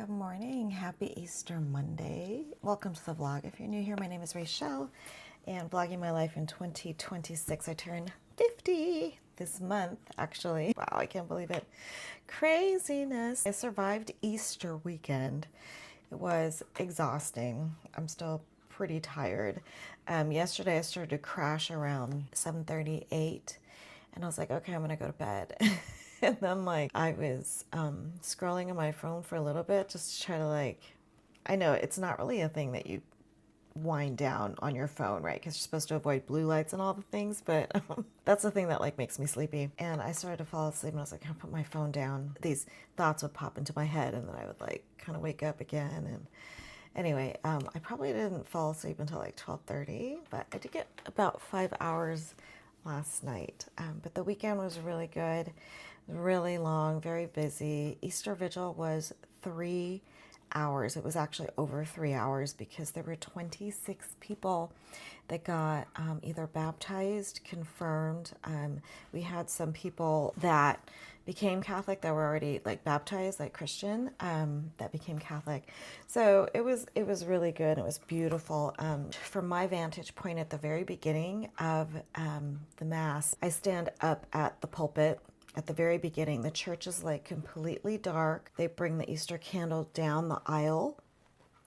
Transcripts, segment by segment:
Good morning. Happy Easter Monday. Welcome to the vlog. If you're new here, my name is Rachelle and vlogging my life in 2026. I turned 50 this month, actually. Wow, I can't believe it. Craziness. I survived Easter weekend. It was exhausting. I'm still pretty tired. Yesterday I started to crash around 7:38 and I was like, okay, I'm gonna go to bed. And then I was scrolling on my phone for a little bit just to try to I know it's not really a thing that you wind down on your phone, right? Because you're supposed to avoid blue lights and all the things, but that's the thing that makes me sleepy. And I started to fall asleep and I was like, I'll put my phone down. These thoughts would pop into my head and then I would kind of wake up again. And anyway, I probably didn't fall asleep until 12:30, but I did get about 5 hours last night. But the weekend was really good, really long, very busy. Easter Vigil was 3 hours. It was actually over 3 hours because there were 26 people that got either baptized, confirmed. We had some people that became Catholic that were already baptized, like Christian, that became Catholic. So it was really good. It was beautiful. From my vantage point at the very beginning of the Mass, I stand up at the pulpit. At the very beginning, the church is completely dark. They bring the Easter candle down the aisle,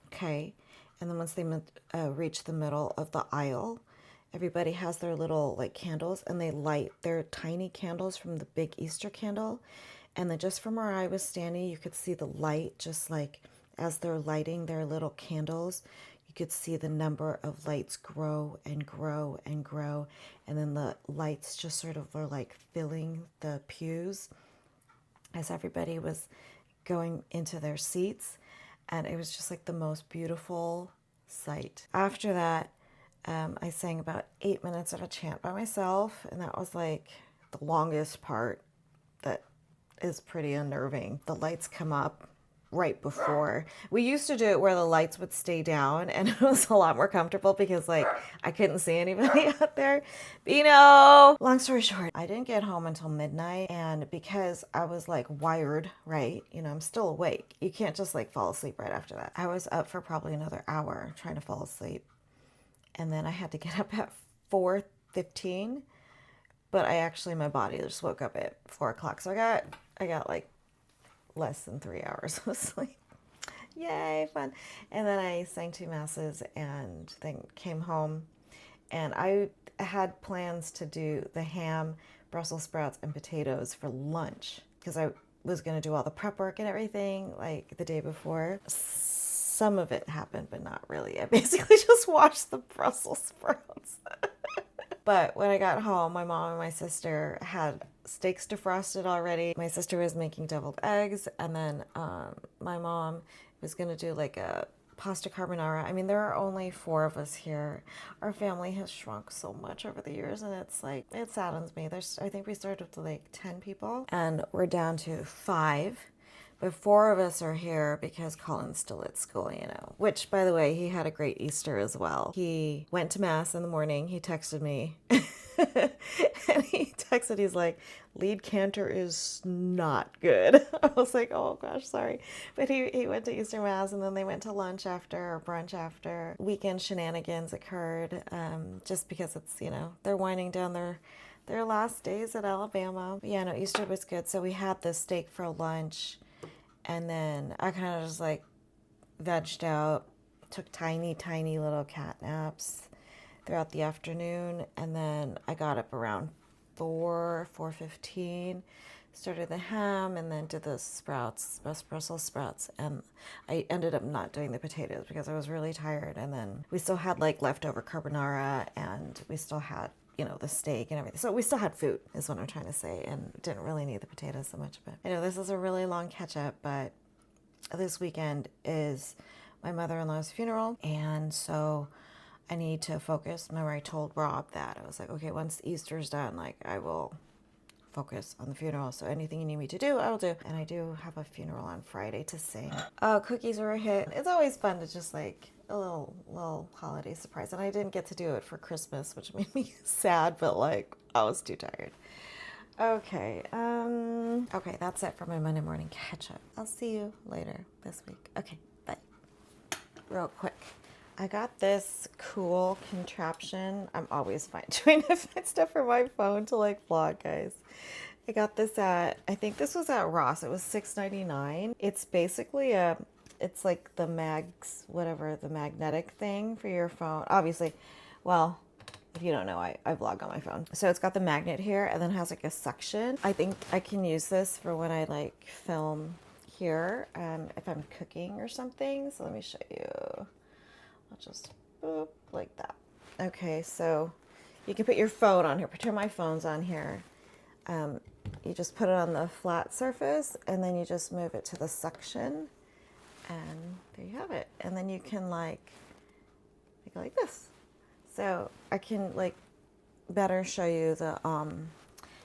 okay? And then once they reach the middle of the aisle, everybody has their little candles and they light their tiny candles from the big Easter candle. And then just from where I was standing, you could see the light just as they're lighting their little candles. You could see the number of lights grow and grow and grow. And then the lights just sort of were filling the pews as everybody was going into their seats. And it was just the most beautiful sight. After that, I sang about 8 minutes of a chant by myself. And that was the longest part. That is pretty unnerving. The lights come up right before. We used to do it where the lights would stay down and it was a lot more comfortable because I couldn't see anybody out there. But, long story short, I didn't get home until midnight, and because I was wired, right? I'm still awake. You can't just fall asleep right after that. I was up for probably another hour trying to fall asleep. And then I had to get up at 4:15, but my body just woke up at 4 o'clock. So I got less than 3 hours of sleep. Yay, fun. And then I sang 2 masses and then came home. And I had plans to do the ham, Brussels sprouts, and potatoes for lunch because I was going to do all the prep work and everything the day before. Some of it happened, but not really. I basically just washed the Brussels sprouts. But when I got home, my mom and my sister had steaks defrosted already. My sister was making deviled eggs, and then my mom was going to do a pasta carbonara. I mean, there are only 4 of us here. Our family has shrunk so much over the years, and it's it saddens me. I think we started with 10 people, and we're down to 5. But 4 of us are here because Colin's still at school, Which, by the way, he had a great Easter as well. He went to Mass in the morning. He texted me. And he's like, lead cantor is not good. I was like, oh gosh, sorry. But he went to Easter Mass and then they went to lunch after or brunch after. Weekend shenanigans occurred just because it's, they're winding down their last days at Alabama. But yeah, no, Easter was good. So we had the steak for lunch. And then I kind of just vegged out, took tiny, tiny little cat naps throughout the afternoon. And then I got up around 4:15, started the ham and then did the sprouts, Brussels sprouts. And I ended up not doing the potatoes because I was really tired. And then we still had leftover carbonara and we still had the steak and everything. So we still had food is what I'm trying to say, and didn't really need the potatoes so much. But I know this is a really long catch up, but this weekend is my mother-in-law's funeral. And so I need to focus. Remember I told Rob that I was like, okay, once Easter's done, I will focus on the funeral. So anything you need me to do, I will do. And I do have a funeral on Friday to sing. Cookies were a hit. It's always fun to just a little holiday surprise. And I didn't get to do it for Christmas, which made me sad, but I was too tired. Okay, okay, that's it for my Monday morning catch up. I'll see you later this week. Okay, bye. Real quick. I got this cool contraption. I'm always trying to find stuff for my phone to like vlog, guys. I got this at, I think this was at Ross. It was $6.99. It's basically it's like the whatever, the magnetic thing for your phone. Obviously, well, if you don't know, I vlog on my phone. So it's got the magnet here and then it has like a suction. I think I can use this for when I like film here, if I'm cooking or something. So let me show you. I'll just boop like that. Okay, so you can put your phone on here. Pretend my phone's on here. You just put it on the flat surface and then you just move it to the suction and there you have it. And then you can like make it like this. So I can like better show you the,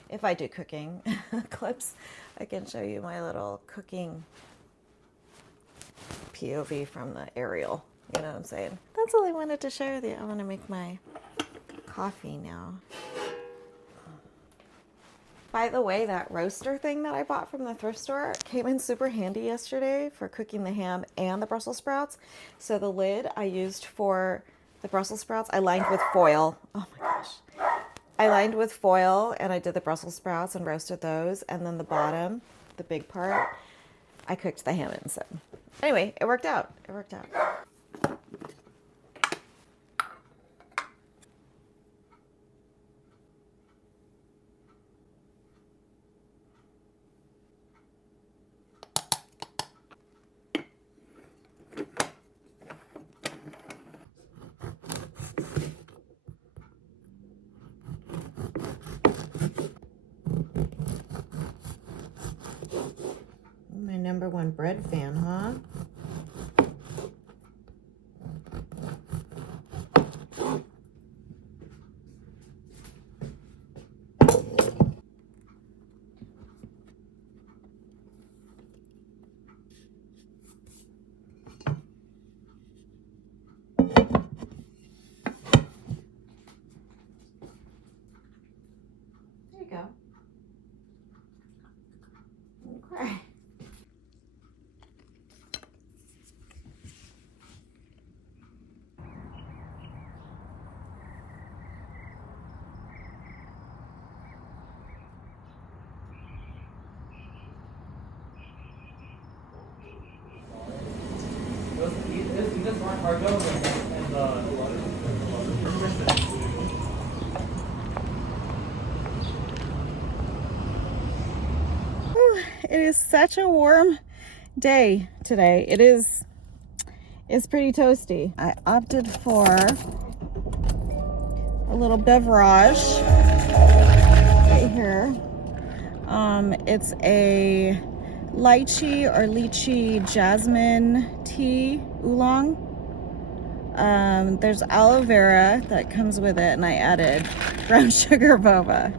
if I do cooking clips, I can show you my little cooking POV from the aerial. You know what I'm saying? That's all I wanted to share with you. I want to make my coffee now. By the way, that roaster thing that I bought from the thrift store came in super handy yesterday for cooking the ham and the Brussels sprouts. So the lid I used for the Brussels sprouts, I lined with foil. Oh my gosh. I lined with foil and I did the Brussels sprouts and roasted those. And then the bottom, the big part, I cooked the ham in. So anyway, it worked out. It worked out. My #1 bread fan, huh? There you go. Okay. It is such a warm day today. It's pretty toasty. I opted for a little beverage right here. It's a lychee or lychee jasmine tea oolong. There's aloe vera that comes with it, and I added brown sugar boba.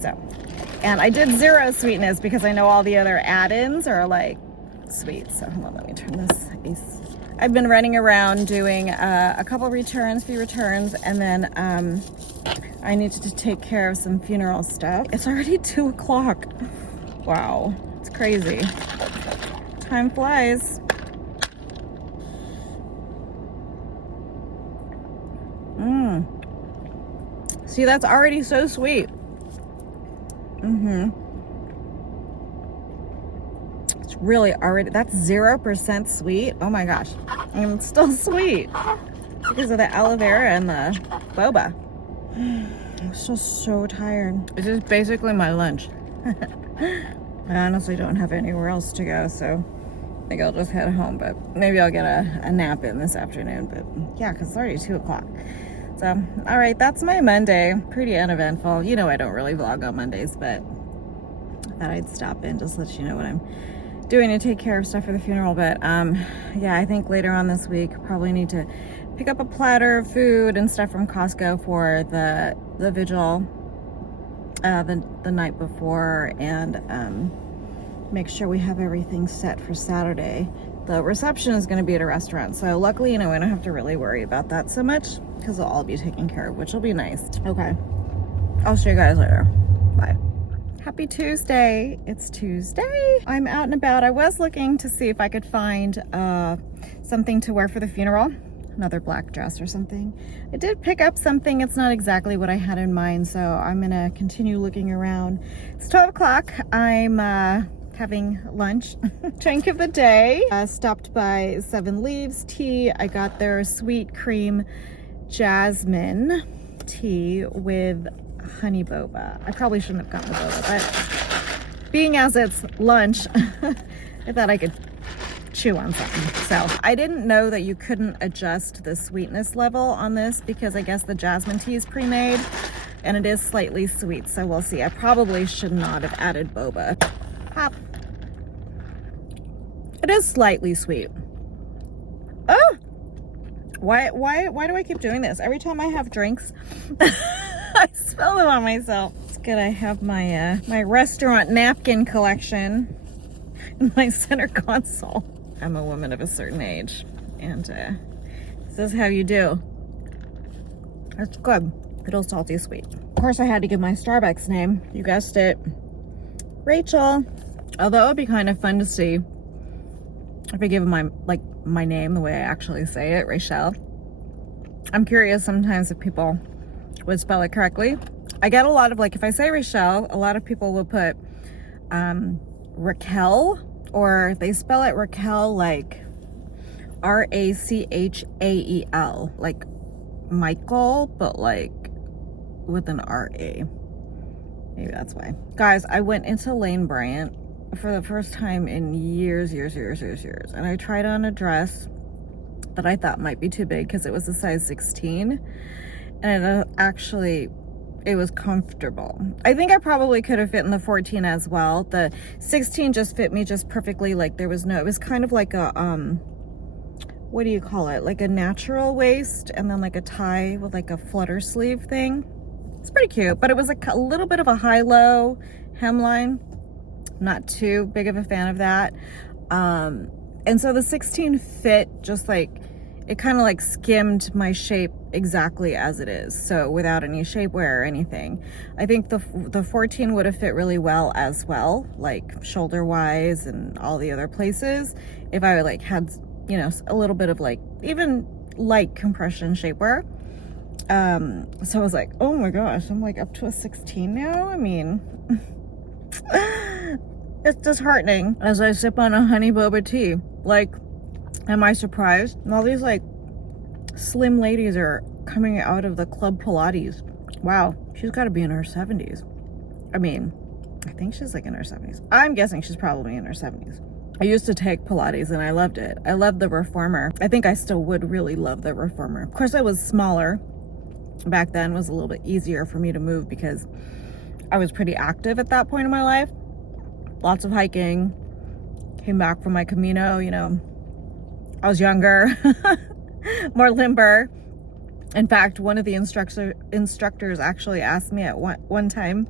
So, and I did 0 sweetness because I know all the other add-ins are like sweet. So hold on, let me turn this. I've been running around doing a couple returns, few returns, and then I needed to take care of some funeral stuff. It's already 2 o'clock. Wow, it's crazy. Time flies. See, that's already so sweet. It's really already, that's 0% sweet. Oh my gosh. And it's still sweet because of the aloe vera and the boba. I'm still so tired. This is basically my lunch. I honestly don't have anywhere else to go, so I think I'll just head home, but maybe I'll get a nap in this afternoon. But yeah, because it's already 2 o'clock. So, all right, that's my Monday. Pretty uneventful. You know I don't really vlog on Mondays, but I thought I'd stop in, just let you know what I'm doing to take care of stuff for the funeral. But yeah, I think later on this week, probably need to pick up a platter of food and stuff from Costco for the vigil the night before, and make sure we have everything set for Saturday. The reception is going to be at a restaurant, so luckily, you know, I don't have to really worry about that so much because it'll all be taken care of, which will be nice. Okay. I'll show you guys later. Bye. Happy Tuesday. It's Tuesday. I'm out and about. I was looking to see if I could find something to wear for the funeral. Another black dress or something. I did pick up something. It's not exactly what I had in mind, so I'm gonna continue looking around. It's 12 o'clock. I'm having lunch. Drink of the day. Stopped by 7 Leaves Tea. I got their sweet cream jasmine tea with honey boba. I probably shouldn't have gotten the boba, but being as it's lunch, I thought I could chew on something. So I didn't know that you couldn't adjust the sweetness level on this because I guess the jasmine tea is pre-made and it is slightly sweet. So we'll see. I probably should not have added boba. Pop. It is slightly sweet. Oh, why do I keep doing this? Every time I have drinks, I spill them on myself. It's good I have my my restaurant napkin collection in my center console. I'm a woman of a certain age, and this is how you do. That's good. Little salty sweet. Of course, I had to give my Starbucks name. You guessed it, Rachel. Although it would be kind of fun to see if I give my name the way I actually say it, Rachelle. I'm curious sometimes if people would spell it correctly. I get a lot of, like, if I say Rachelle, a lot of people will put Raquel, or they spell it Raquel like R-A-C-H-A-E-L, like Michael, but like with an R-A. Maybe that's why. Guys, I went into Lane Bryant for the first time in years, and I tried on a dress that I thought might be too big because it was a size 16, and it was comfortable. I think I probably could have fit in the 14 as well. The 16 just fit me just perfectly. Like it was kind of like a what do you call it, like a natural waist and then like a tie with like a flutter sleeve thing. It's pretty cute, but it was like a little bit of a high-low hemline. Not too big of a fan of that. And so the 16 fit just like, it kind of like skimmed my shape exactly as it is. So without any shapewear or anything. I think the 14 would have fit really well as well, like shoulder wise and all the other places. If I like had, you know, a little bit of like even light compression shapewear. So I was like, oh my gosh, I'm like up to a 16 now. I mean, it's disheartening as I sip on a honey boba tea. Like, am I surprised? And all these like slim ladies are coming out of the Club Pilates. Wow, she's got to be in her 70s. I mean, I think she's like in her 70s. I'm guessing she's probably in her 70s. I used to take Pilates and I loved it. I loved the reformer. I think I still would really love the reformer. Of course, I was smaller back then. It was a little bit easier for me to move because I was pretty active at that point in my life. Lots of hiking. Came back from my Camino, you know. I was younger, more limber. In fact, one of the instructors actually asked me at one time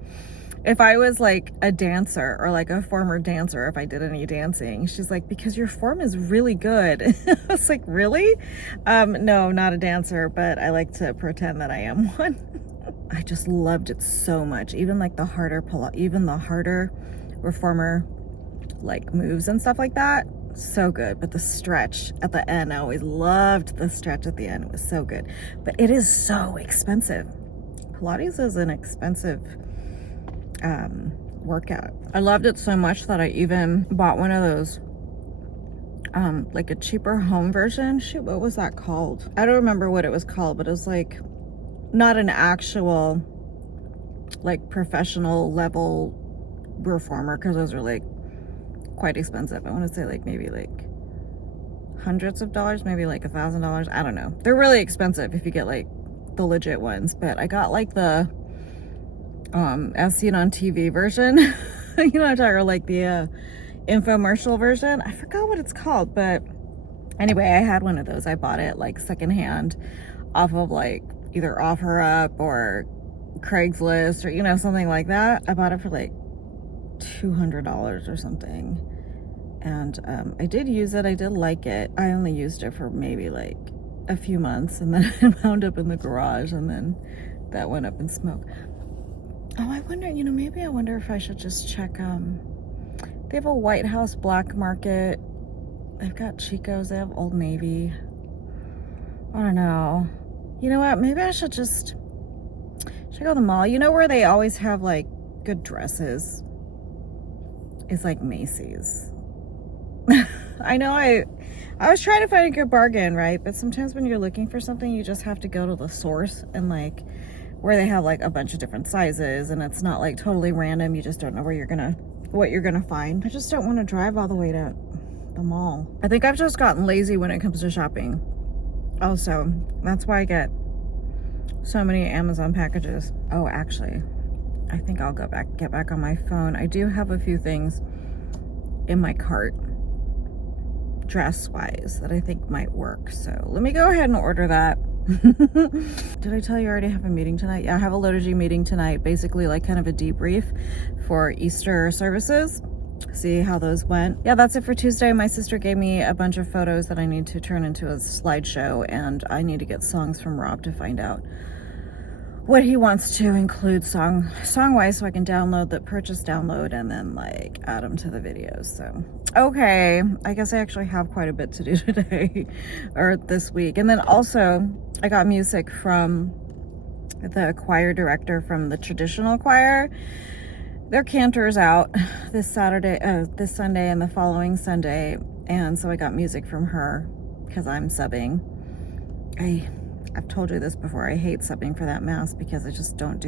if I was like a dancer or like a former dancer, if I did any dancing. She's like, because your form is really good. I was like, really? No, not a dancer, but I like to pretend that I am one. I just loved it so much. Even like the harder reformer like moves and stuff like that. So good. But the stretch at the end, I always loved the stretch at the end. It was so good. But it is so expensive. Pilates is an expensive workout. I loved it so much that I even bought one of those like a cheaper home version. Shoot, what was that called? I don't remember what it was called, but it was like not an actual like professional level reformer, because those are like quite expensive. I want to say like maybe like hundreds of dollars, maybe like $1,000. I don't know. They're really expensive if you get like the legit ones, but I got like the as seen on TV version. You know what I'm talking about, like the infomercial version. I forgot what it's called, but anyway, I had one of those. I bought it like secondhand off of like either OfferUp or Craigslist or, you know, something like that. I bought it for like $200 or something, and I did use it. I did like it. I only used it for maybe like a few months, and then it wound up in the garage, and then that went up in smoke. Oh, I wonder, you know, maybe I wonder if I should just check, they have a White House Black Market. They've got Chico's, they have Old Navy. I don't know. You know what, maybe I should just check out the mall. You know where they always have, like, good dresses? It's like Macy's. I know I was trying to find a good bargain, right? But sometimes when you're looking for something, you just have to go to the source and like where they have like a bunch of different sizes, and it's not like totally random. You just don't know what you're gonna find. I just don't want to drive all the way to the mall. I think I've just gotten lazy when it comes to shopping. Also, that's why I get so many Amazon packages. Oh, actually, I think I'll get back on my phone. I do have a few things in my cart dress wise that I think might work, so let me go ahead and order that. Did I tell you I already have a meeting tonight? Yeah, I have a liturgy meeting tonight, basically like kind of a debrief for Easter services, see how those went. Yeah, that's it for Tuesday. My sister gave me a bunch of photos that I need to turn into a slideshow, and I need to get songs from Rob to find out what he wants to include song-wise, so I can purchase download and then like add them to the videos. So okay, I guess I actually have quite a bit to do today or this week. And then also I got music from the choir director from the traditional choir. Their cantor's out this Sunday and the following Sunday, and so I got music from her because I'm subbing. I've told you this before, I hate subbing for that mass because I just don't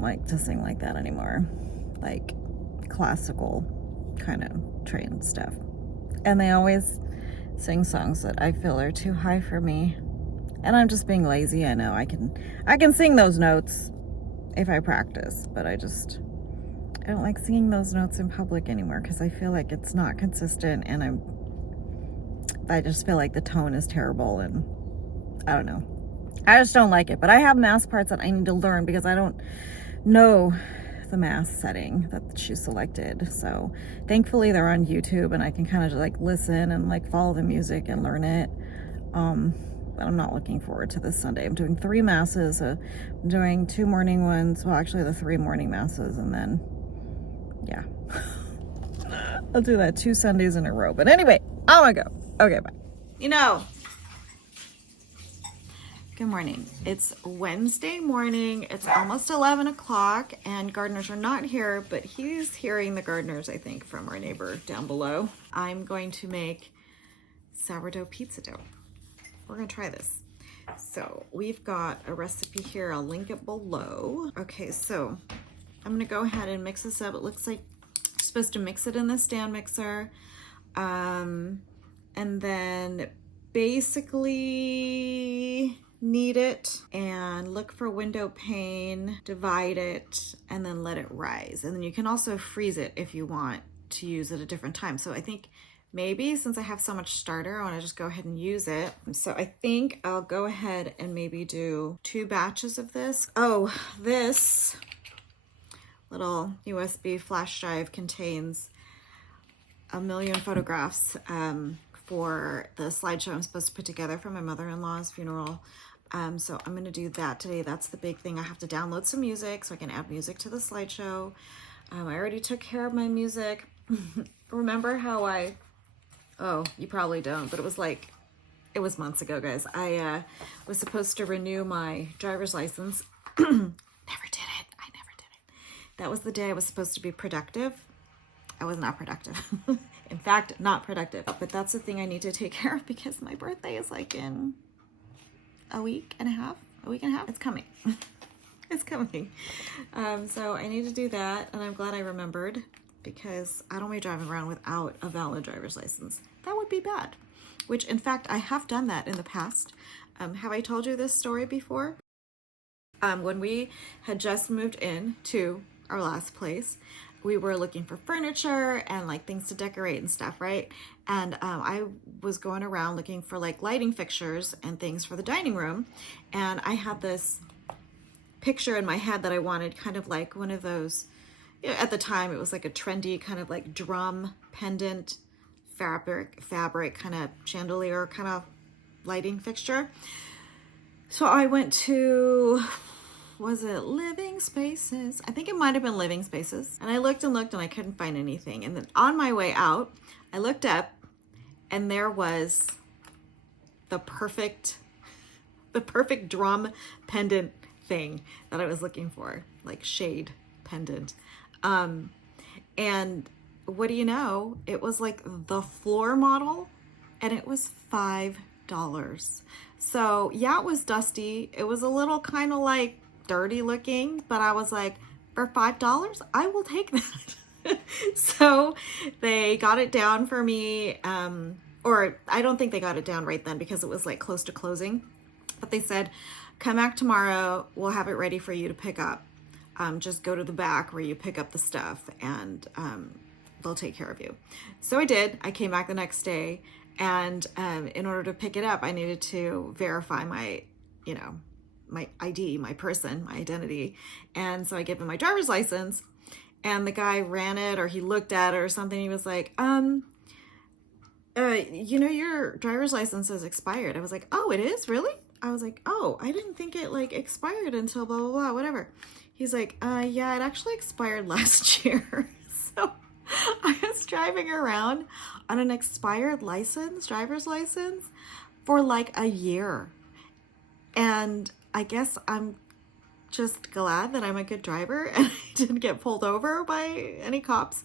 like to sing like that anymore. Like classical kind of trained stuff. And they always sing songs that I feel are too high for me. And I'm just being lazy. I know I can sing those notes if I practice, but I don't like singing those notes in public anymore because I feel like it's not consistent, and I just feel like the tone is terrible, and I don't know. I just don't like it. But I have mass parts that I need to learn because I don't know the mass setting that she selected. So thankfully they're on YouTube, and I can kind of like listen and like follow the music and learn it. But I'm not looking forward to this Sunday. I'm doing 3 masses. I'm doing 2 morning ones. Well, actually the 3 morning masses, and then yeah. I'll do that 2 Sundays in a row. But anyway, I'm gonna go. Okay, bye. You know, good morning. It's Wednesday morning. It's almost 11 o'clock, and gardeners are not here, but he's hearing the gardeners, I think, from our neighbor down below. I'm going to make sourdough pizza dough. We're gonna try this. So we've got a recipe here. I'll link it below. Okay, so I'm gonna go ahead and mix this up. It looks like you're supposed to mix it in the stand mixer. And then basically knead it and look for window pane, divide it, and then let it rise. And then you can also freeze it if you want to use it at a different time. So I think maybe since I have so much starter, I want to just go ahead and use it. So I think I'll go ahead and maybe do 2 batches of this. Oh, this little USB flash drive contains 1 million photographs for the slideshow I'm supposed to put together for my mother-in-law's funeral. So I'm gonna do that today. That's the big thing. I have to download some music so I can add music to the slideshow. I already took care of my music. Remember how oh, you probably don't, but it was months ago, guys. I was supposed to renew my driver's license. Never did it. I never did it. That was the day I was supposed to be productive. I was not productive. In fact, not productive. But that's the thing I need to take care of because my birthday is like in a week and a half. It's coming. It's coming. So I need to do that, and I'm glad I remembered because I don't be driving around without a valid driver's license. That would be bad. Which, in fact, I have done that in the past. Have I told you this story before? When we had just moved in to our last place, we were looking for furniture and like things to decorate and stuff, right? And I was going around looking for like lighting fixtures and things for the dining room, and I had this picture in my head that I wanted kind of like one of those, you know, at the time it was like a trendy kind of like drum pendant fabric kind of chandelier kind of lighting fixture. So I went to was it Living Spaces? I think it might have been Living Spaces. And I looked and looked and I couldn't find anything. And then on my way out, I looked up and there was the perfect drum pendant thing that I was looking for, like shade pendant. And what do you know? It was like the floor model and it was $5. So yeah, it was dusty. It was a little kind of like dirty looking, but I was like, for $5, I will take that. So they got it down for me. Or I don't think they got it down right then because it was like close to closing, but they said, come back tomorrow. We'll have it ready for you to pick up. Just go to the back where you pick up the stuff and they'll take care of you. So I did. I came back the next day, and in order to pick it up, I needed to verify my, my ID, my person, my identity. And so I gave him my driver's license, and the guy ran it, or he looked at it or something. He was like, your driver's license is expired. I was like, oh, it is? Really? I was like, oh, I didn't think it like expired until blah, blah, blah, whatever. He's like, yeah, it actually expired last year. So I was driving around on an expired driver's license for like a year. And I guess I'm just glad that I'm a good driver and I didn't get pulled over by any cops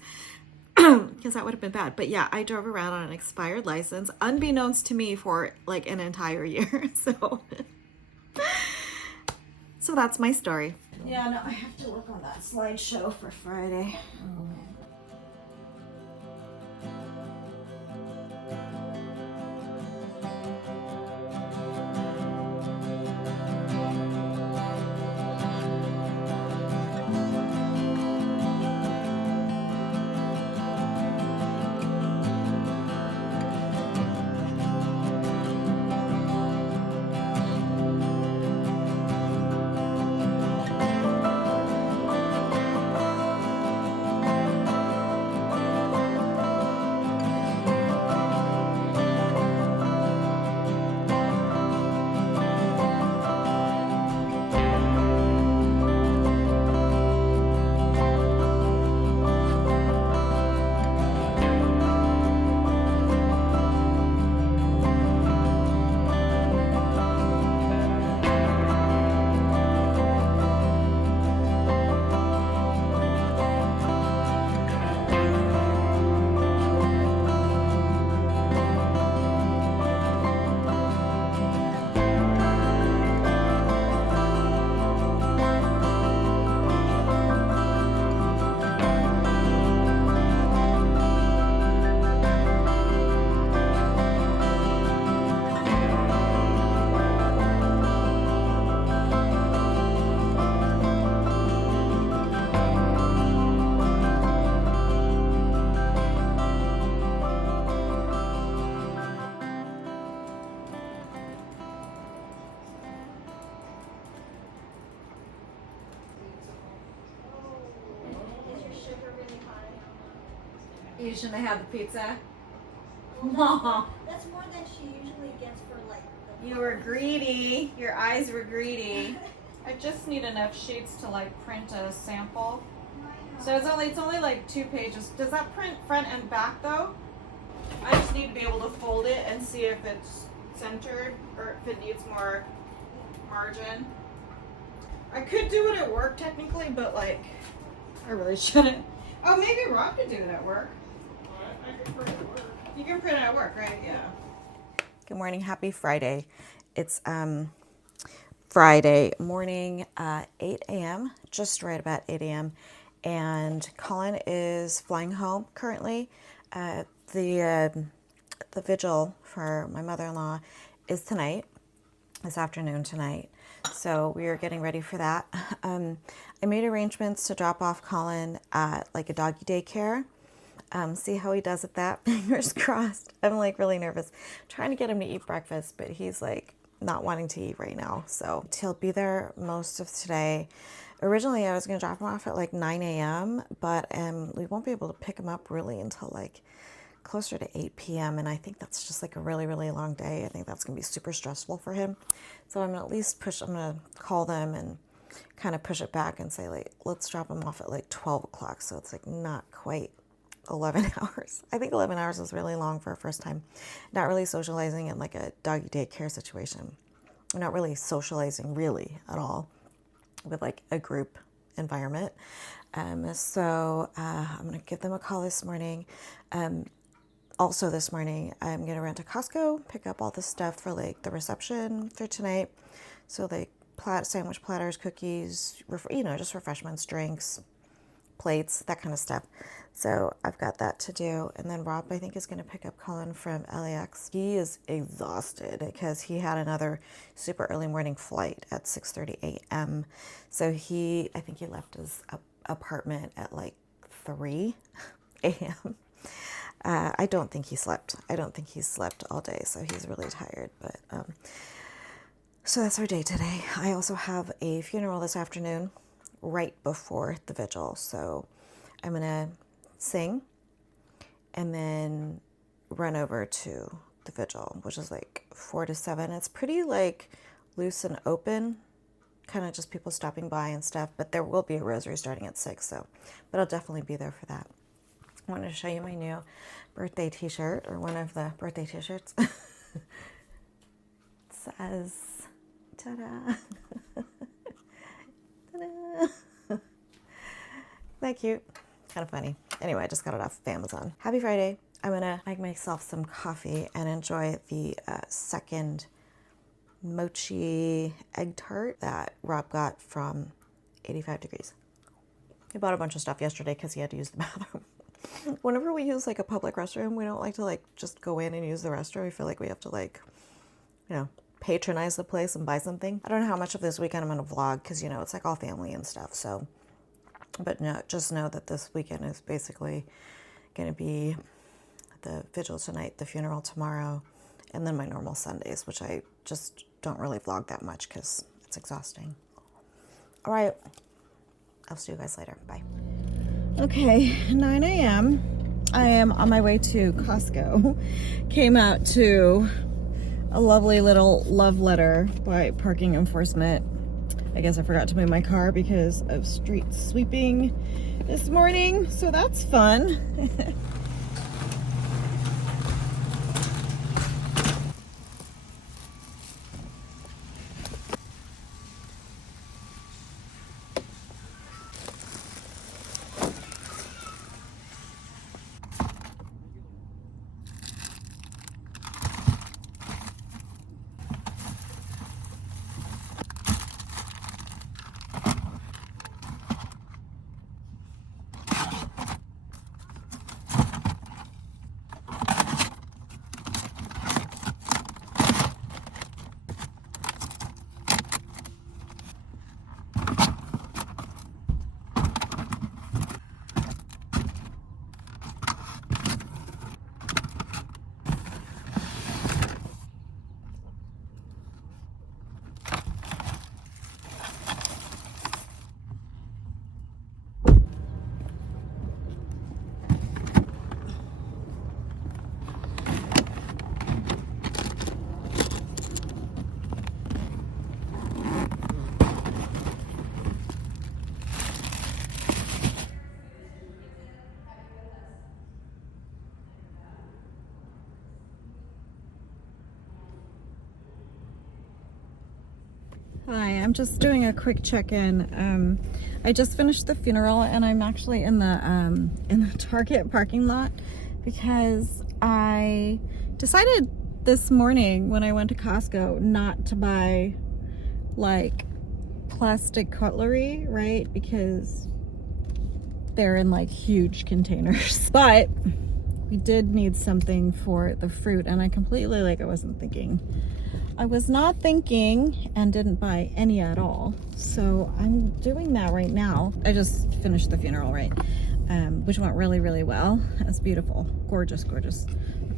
because that would have been bad. But yeah, I drove around on an expired license unbeknownst to me for like an entire year. So that's my story. Yeah, no, I have to work on that slideshow for Friday. You shouldn't have had the pizza? Well, that's more than she usually gets for like the You were greedy. Your eyes were greedy. I just need enough sheets to like print a sample. So it's only like 2 pages. Does that print front and back though? I just need to be able to fold it and see if it's centered or if it needs more margin. I could do it at work technically, but like I really shouldn't. Oh, maybe Rob could do it at work. I can print it at work. You can print it at work, right? Yeah. Good morning. Happy Friday. It's Friday morning, 8 a.m., just right about 8 a.m. And Colin is flying home currently. The vigil for my mother-in-law is tonight, this afternoon tonight. So we are getting ready for that. I made arrangements to drop off Colin at like a doggy daycare. See how he does at that. Fingers crossed. I'm like really nervous. Trying to get him to eat breakfast, but he's like not wanting to eat right now. So he'll be there most of today. Originally, I was going to drop him off at like 9 a.m., but we won't be able to pick him up really until like closer to 8 p.m. And I think that's just like a really, really long day. I think that's going to be super stressful for him. So I'm going to at least I'm going to call them and kind of push it back and say, like, let's drop him off at like 12 o'clock. So it's like not quite 11 hours. I think 11 hours is really long for a first time. Not really socializing in like a doggy daycare situation. We're not really socializing really at all with like a group environment. So I'm going to give them a call this morning. Also this morning, I'm going to run to Costco, pick up all the stuff for like the reception for tonight. So like sandwich platters, cookies, just refreshments, drinks, plates, that kind of stuff. So I've got that to do. And then Rob, I think, is going to pick up Colin from LAX. He is exhausted because he had another super early morning flight at 6:30 a.m. So I think he left his apartment at like 3 a.m. I don't think he slept. I don't think he's slept all day. So he's really tired. But so that's our day today. I also have a funeral this afternoon right before the vigil. So I'm going to sing and then run over to the vigil, which is like 4 to 7. It's pretty like loose and open, kind of just people stopping by and stuff, but there will be a rosary starting at 6. But I'll definitely be there for that. I wanted to show you my new birthday t-shirt, or one of the birthday t-shirts. It says, ta-da. Ta-da. That cute. Kind of funny. Anyway, I just got it off of Amazon. Happy Friday. I'm going to make myself some coffee and enjoy the second mochi egg tart that Rob got from 85 Degrees. He bought a bunch of stuff yesterday because he had to use the bathroom. Whenever we use like a public restroom, we don't like to like just go in and use the restroom. We feel like we have to like, patronize the place and buy something. I don't know how much of this weekend I'm going to vlog because, it's like all family and stuff. So, but no, just know that this weekend is basically going to be the vigil tonight, the funeral tomorrow, and then my normal Sundays, which I just don't really vlog that much because it's exhausting. All right. I'll see you guys later. Bye. Okay, 9 a.m. I am on my way to Costco. Came out to a lovely little love letter by parking enforcement. I guess I forgot to move my car because of street sweeping this morning, so that's fun. Hi, I'm just doing a quick check-in. I just finished the funeral and I'm actually in the Target parking lot because I decided this morning when I went to Costco not to buy like plastic cutlery, right? Because they're in like huge containers. But we did need something for the fruit and I completely I was not thinking and didn't buy any at all. So I'm doing that right now. I just finished the funeral, right? Which went really, really well. It was beautiful. Gorgeous, gorgeous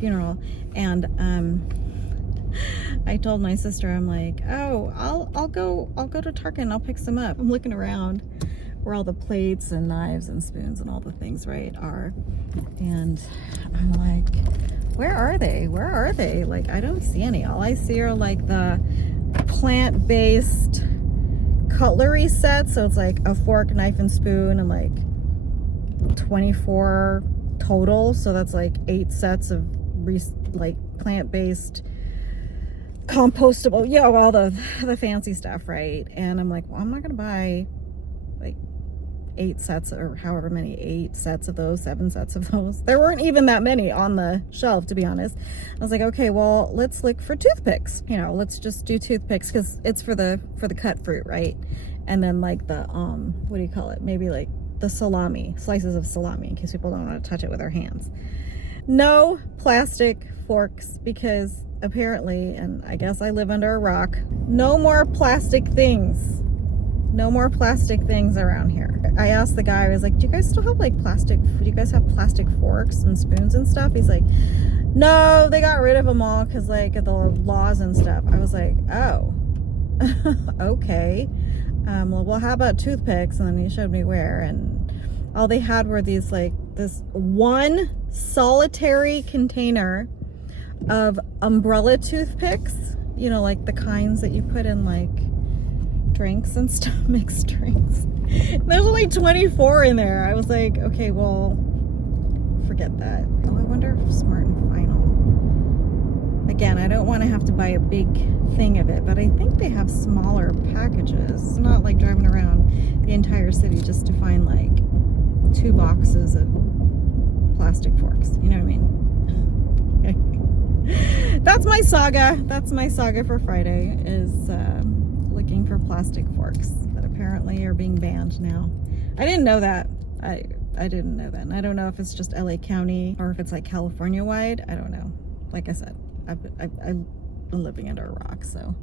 funeral. And I told my sister, I'm like, oh, I'll go to Target and I'll pick some up. I'm looking around where all the plates and knives and spoons and all the things, right, are. And I'm like, where are they? Where are they? Like, I don't see any. All I see are like the plant-based cutlery set, so it's like a fork, knife, and spoon, and like 24 total. So that's like 8 sets of like plant-based, compostable, all the fancy stuff, right? And I'm like, well, I'm not gonna buy like 8 sets or however many, 8 sets of those, 7 sets of those. There weren't even that many on the shelf, to be honest. I was like, okay, well, let's look for toothpicks. Let's just do toothpicks because it's for the cut fruit, right? And then like the what do you call it? Maybe like the salami, slices of salami, in case people don't want to touch it with their hands. No plastic forks, because apparently, and I guess I live under a rock, no more plastic things. No more plastic things around here. I asked the guy, I was like, do you guys still have like plastic, do you guys have plastic forks and spoons and stuff? He's like, no, they got rid of them all because like of the laws and stuff. I was like, oh, okay. Well, how about toothpicks? And then he showed me where, and all they had were these like this one solitary container of umbrella toothpicks, like the kinds that you put in like drinks and stuff, mixed drinks. There's only 24 in there. I was like, okay, well, forget that. Oh, I wonder if Smart and Final. Again, I don't want to have to buy a big thing of it, but I think they have smaller packages. Not like driving around the entire city just to find like 2 boxes of plastic forks. You know what I mean? That's my saga. That's my saga for Friday, is looking for plastic forks that apparently are being banned now. I didn't know that. I didn't know that. And I don't know if it's just LA County or if it's like California wide. I don't know. Like I said, I've been living under a rock, so.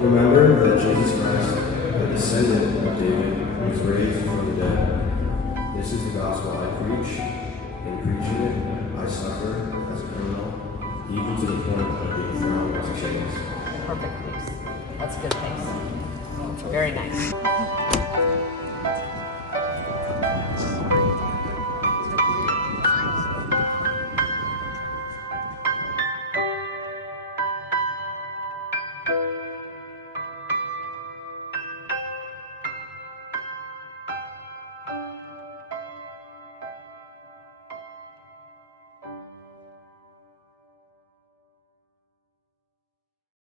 Remember that Jesus Christ, the descendant of David, was raised from the dead. This is the gospel I preach.